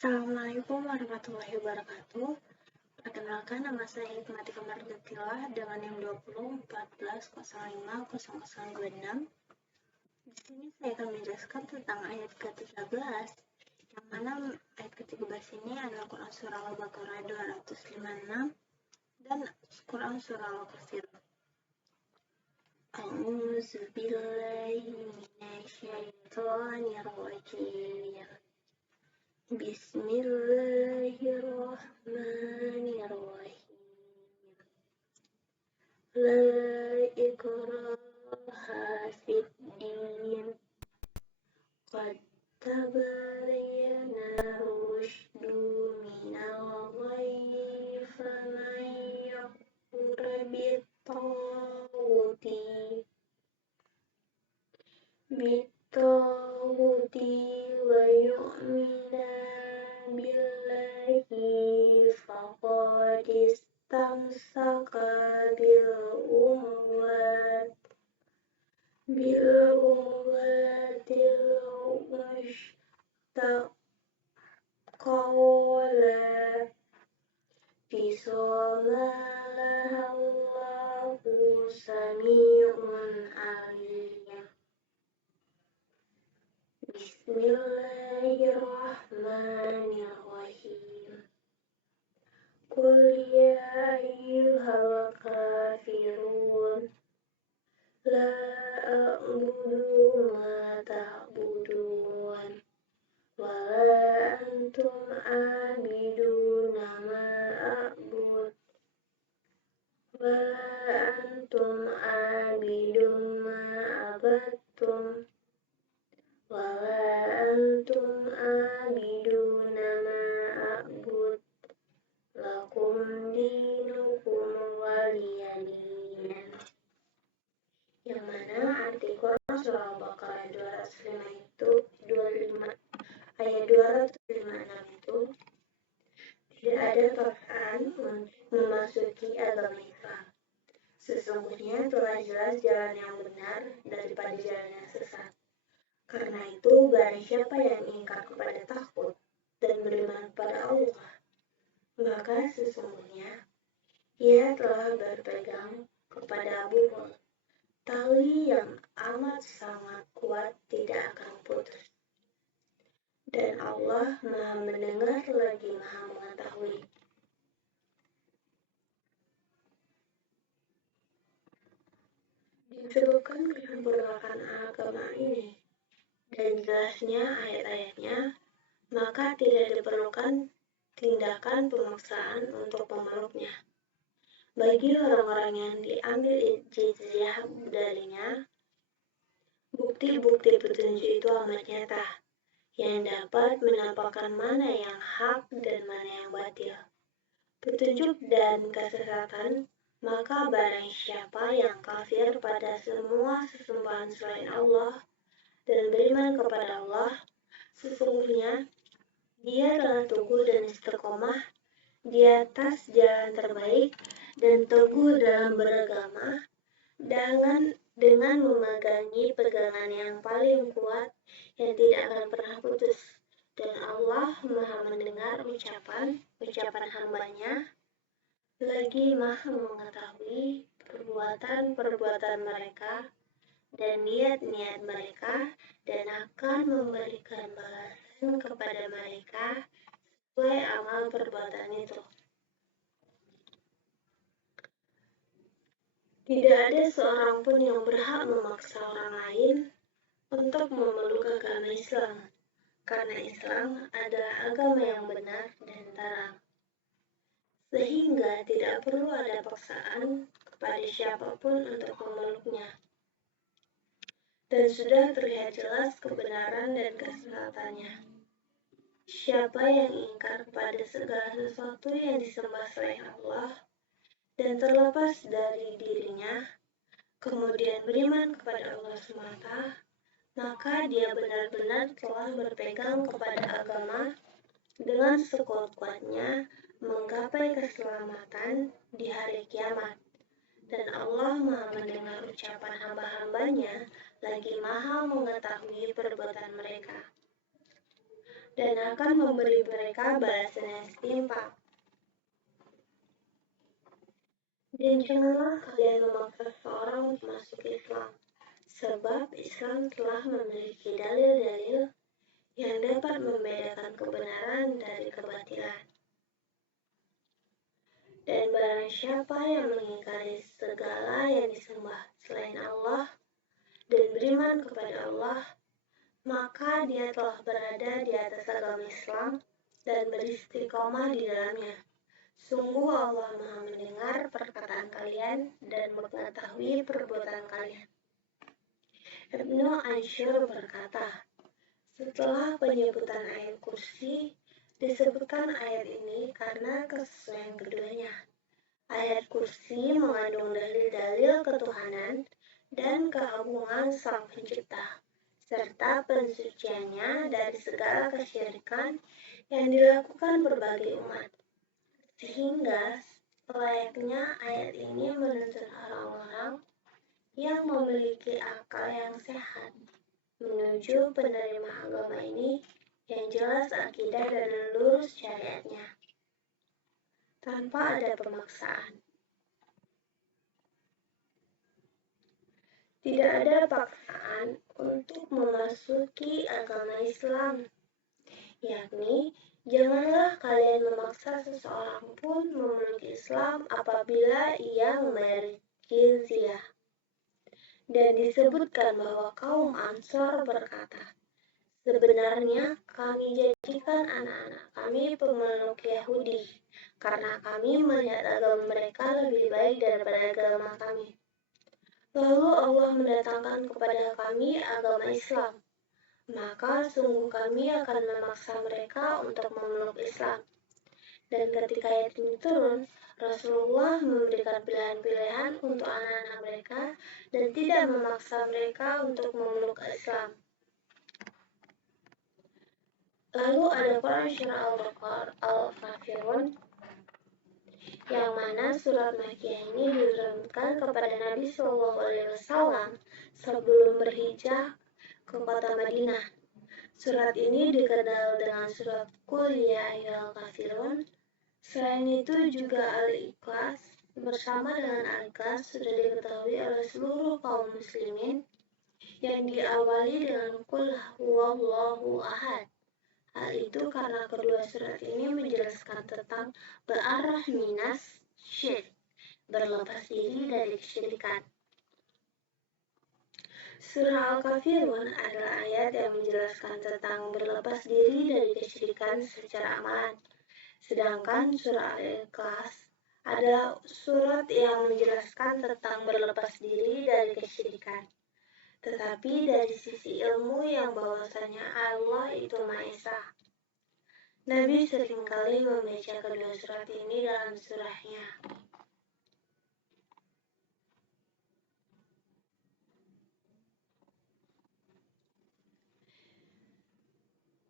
Assalamualaikum warahmatullahi wabarakatuh. Perkenalkan, nama saya Hikmatika Mardatilah dengan NIM 2014050026. Di sini saya akan menjelaskan tentang ayat ke-13, yang mana ayat ke-13 ini adalah Quran Surah Al-Baqarah 256 dan Quran Surah Al-Qasir. A'udzu billahi minasyaitonir rajim. Bismillahirrahmanirrahim. La ikraha fid din. Qad tabayyana rusydu minal ghayyi faman yakfur bit-taghuti wa yu'mina billahi faqad istamsaka bil-urwatil wuthqa fisama Allahu sami'un alim. Bismillahirrahmanirrahim. Qul ya ayyuhal kafirun la a'budu ma ta'budun wa la antum a'biduna ma a'bud wa la antum a'bidun ma abattum wa la antum a'biduna ma a'bud lakum dinukum waliyadin. Yang mana arti Quran Surah Al-Baqarah 205 itu 25 ayat 256 itu tidak ada paksaan memasuki agama Islam. Sesungguhnya telah jelas jalan yang benar daripada jalan yang sesat. Karena itu, barang siapa yang ingkar kepada takut dan beriman kepada Allah, maka sesungguhnya ia telah berpegang kepada buhul, tali yang amat sangat kuat tidak akan putus. Dan Allah Maha mendengar lagi Maha mengetahui. Disebutkan penampakan agama ini dan jelasnya ayat-ayatnya, maka tidak diperlukan tindakan pemaksaan untuk memeluknya. Bagi orang-orang yang diambil jizyah darinya, bukti-bukti petunjuk itu amat nyata, yang dapat menampakkan mana yang hak dan mana yang batil, petunjuk dan kesesatan. Maka barang siapa yang kafir pada semua sesembahan selain Allah dan beriman kepada Allah, sesungguhnya dia telah teguh dan istiqomah di atas jalan terbaik dan teguh dalam beragama dengan memegangi pegangan yang paling kuat yang tidak akan pernah putus. Dan Allah Maha mendengar ucapan hambanya, lagi Maha mengetahui perbuatan mereka dan niat-niat mereka, dan akan memberikan balasan kepada mereka sesuai amal perbuatan itu. Tidak ada seorang pun yang berhak memaksa orang lain untuk memeluk agama Islam, karena Islam adalah agama yang benar dan terang. Sehingga tidak perlu ada paksaan kepada siapapun untuk memeluknya. Dan sudah terlihat jelas kebenaran dan kesesatannya. Siapa yang ingkar kepada segala sesuatu yang disembah selain Allah dan terlepas dari dirinya, kemudian beriman kepada Allah semata, maka dia benar-benar telah berpegang kepada agama dengan sekuat-kuatnya menggapai keselamatan di hari kiamat. Dan Allah Maha mendengar ucapan hamba-hambanya, lagi Maha mengetahui perbuatan mereka. dan akan memberi mereka balasan yang setimpal. Dan janganlah kalian memaksa seorang untuk masuk Islam, sebab Islam telah memiliki dalil-dalil yang dapat membedakan kebenaran dari kebatilan. Dan barang siapa yang mengingkari segala yang disembah selain Allah dan beriman kepada Allah, maka dia telah berada di atas agama Islam dan beristiqomah di dalamnya. Sungguh Allah Maha mendengar perkataan kalian dan mengetahui perbuatan kalian. Ibnu Ansyur berkata, setelah penyebutan ayat kursi, disebutkan ayat ini karena kesesuaian keduanya. Ayat kursi mengandung dalil-dalil ketuhanan dan keagungan Sang Pencipta, serta pensuciannya dari segala kesyirikan yang dilakukan berbagai umat. Sehingga layaknya ayat ini menuntun orang-orang yang memiliki akal yang sehat menuju penerima agama ini yang jelas akidah dan lurus syariatnya, tanpa ada pemaksaan. Tidak ada paksaan untuk memasuki agama Islam, yakni janganlah kalian memaksa seseorang pun memeluk Islam apabila ia membayar jizyah. Dan disebutkan bahwa kaum Ansor berkata, sebenarnya kami jadikan anak-anak kami pemeluk Yahudi, karena kami melihat agama mereka lebih baik daripada agama kami. Lalu Allah mendatangkan kepada kami agama Islam, maka sungguh kami akan memaksa mereka untuk memeluk Islam. Dan ketika ayat ini turun, Rasulullah memberikan pilihan-pilihan untuk anak-anak mereka dan tidak memaksa mereka untuk memeluk Islam. Lalu ada Quran Surah Al-Kafirun, yang mana surat Makkiyah ini diturunkan kepada Nabi SAW sebelum berhijrah ke kota Madinah. Surat ini dikenal dengan surat Qul Ya Ayyuhal Kafirun. Selain itu juga Al-Ikhlas. Bersama dengan Al-Ikhlas sudah diketahui oleh seluruh kaum muslimin yang diawali dengan Qul Huwallahu Ahad. Hal itu karena kedua surat ini menjelaskan tentang ba'arah minas syirk, berlepas diri dari kesyirikan. Surah Al-Kafirun adalah ayat yang menjelaskan tentang berlepas diri dari kesyirikan secara amalan. Sedangkan surah Al-Ikhlas adalah surat yang menjelaskan tentang berlepas diri dari kesyirikan. Tetapi dari sisi ilmu yang bahwasanya Allah itu Maha Esa. Nabi seringkali membaca kedua surat ini dalam surahnya.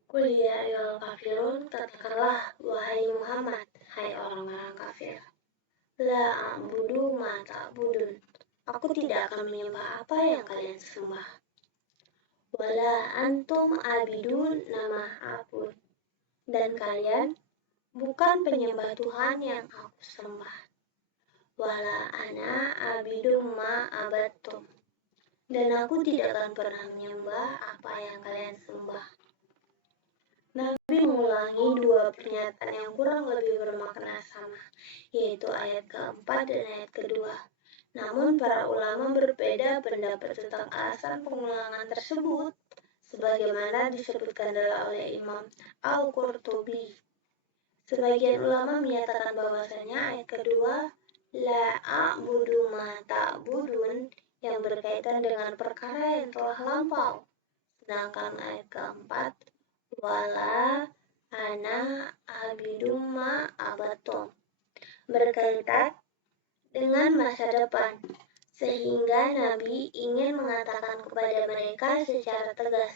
Qul ya ayyuhal kafirun, katakanlah wahai Muhammad, hai orang-orang kafir. La a'budu ma ta'budun. Aku tidak akan menyembah apa yang kalian sembah. Wala antum abidun nama a'bud. Dan kalian bukan penyembah Tuhan yang aku sembah. Wala ana abidum ma abattum. Dan aku tidak akan pernah menyembah apa yang kalian sembah. Nabi mengulangi dua pernyataan yang kurang lebih bermakna sama, yaitu ayat keempat dan ayat kedua. Namun para ulama berbeda pendapat tentang alasan pengulangan tersebut, sebagaimana disebutkan oleh Imam Al-Qurtubi. Sebagian ulama menyatakan bahwasanya ayat kedua, la a'budu ma ta'budun, yang berkaitan dengan perkara yang telah lampau. Sedangkan ayat keempat, wala ana abidum ma abatum, berkaitan dengan masa depan, sehingga Nabi ingin mengatakan kepada mereka secara tegas,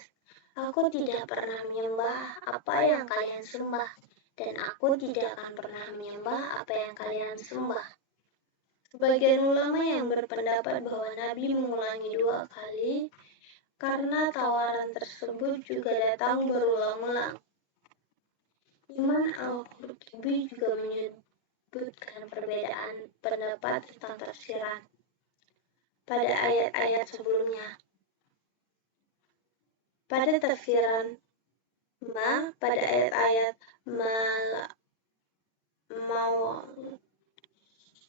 aku tidak pernah menyembah apa yang kalian sembah, dan aku tidak akan pernah menyembah apa yang kalian sembah. Sebagian ulama yang berpendapat bahwa Nabi mengulangi dua kali karena tawaran tersebut juga datang berulang-ulang. Imam Al-Qurtubi juga menyebutkan perbedaan pendapat tentang tafsiran pada ayat-ayat sebelumnya. Pada tafsiran pada ayat-ayat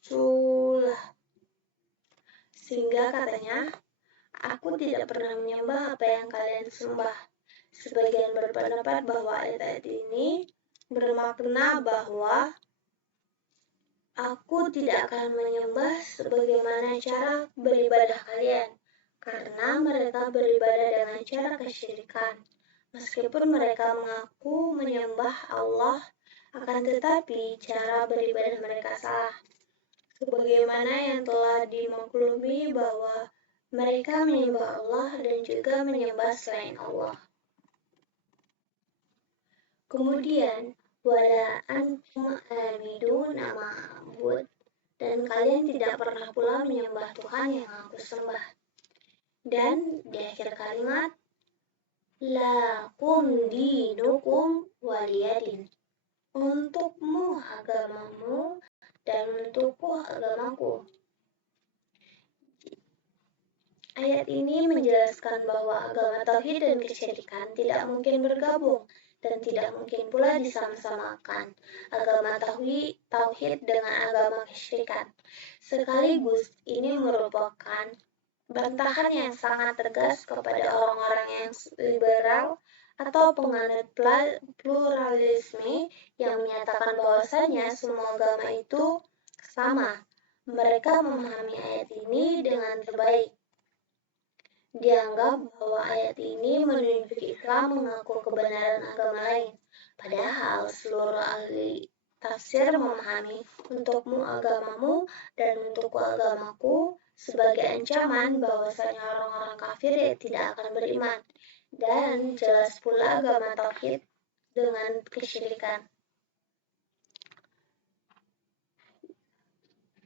mausulah, sehingga katanya, aku tidak pernah menyembah apa yang kalian sembah. Sebagian berpendapat bahwa ayat-ayat ini bermakna bahwa aku tidak akan menyembah sebagaimana cara beribadah kalian, karena mereka beribadah dengan cara kesyirikan. Meskipun mereka mengaku menyembah Allah, akan tetapi cara beribadah mereka salah. Sebagaimana yang telah dimaklumi bahwa mereka menyembah Allah dan juga menyembah selain Allah. Kemudian, wala antum abiduna ma'bud, dan kalian tidak pernah pula menyembah Tuhan yang aku sembah. Dan di akhir kalimat, lakum dinukum waliyadin, untukmu agamamu dan untukku agamaku. Ayat ini menjelaskan bahwa agama tauhid dan kesyirikan tidak mungkin bergabung dan tidak mungkin pula disama-samakan agama tauhid dengan agama kesyirikan. Sekaligus ini merupakan bantahan yang sangat tegas kepada orang-orang yang liberal atau penganut pluralisme yang menyatakan bahwasanya semua agama itu sama. Mereka memahami ayat ini dengan terbaik. Dianggap bahwa ayat ini menunjuk Islam mengaku kebenaran agama lain. Padahal seluruh ahli tafsir memahami untukmu agamamu dan untukku agamaku sebagai ancaman bahwasanya orang-orang kafir tidak akan beriman. Dan jelas pula agama tauhid dengan kesyirikan.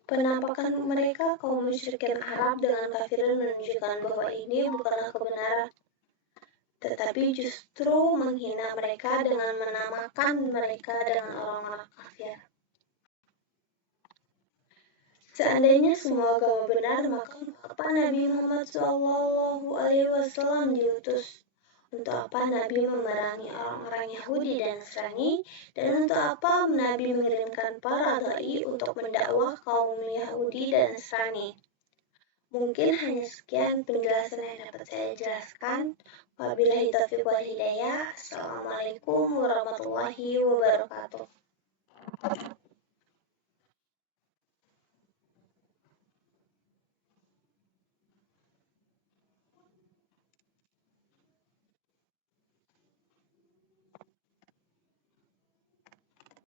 Penampakan mereka kaum musyrikin Arab dengan kafir menunjukkan bahwa ini bukanlah kebenaran, tetapi justru menghina mereka dengan menamakan mereka dengan orang-orang kafir. Seandainya semua agama benar, maka untuk apa Nabi Muhammad SAW diutus? Untuk apa Nabi memerangi orang-orang Yahudi dan Nasrani? Dan untuk apa Nabi mengirimkan para dai untuk mendakwah kaum Yahudi dan Nasrani? Mungkin hanya sekian penjelasan yang dapat saya jelaskan. Wabillahi taufiq wal hidayah. Assalamualaikum warahmatullahi wabarakatuh.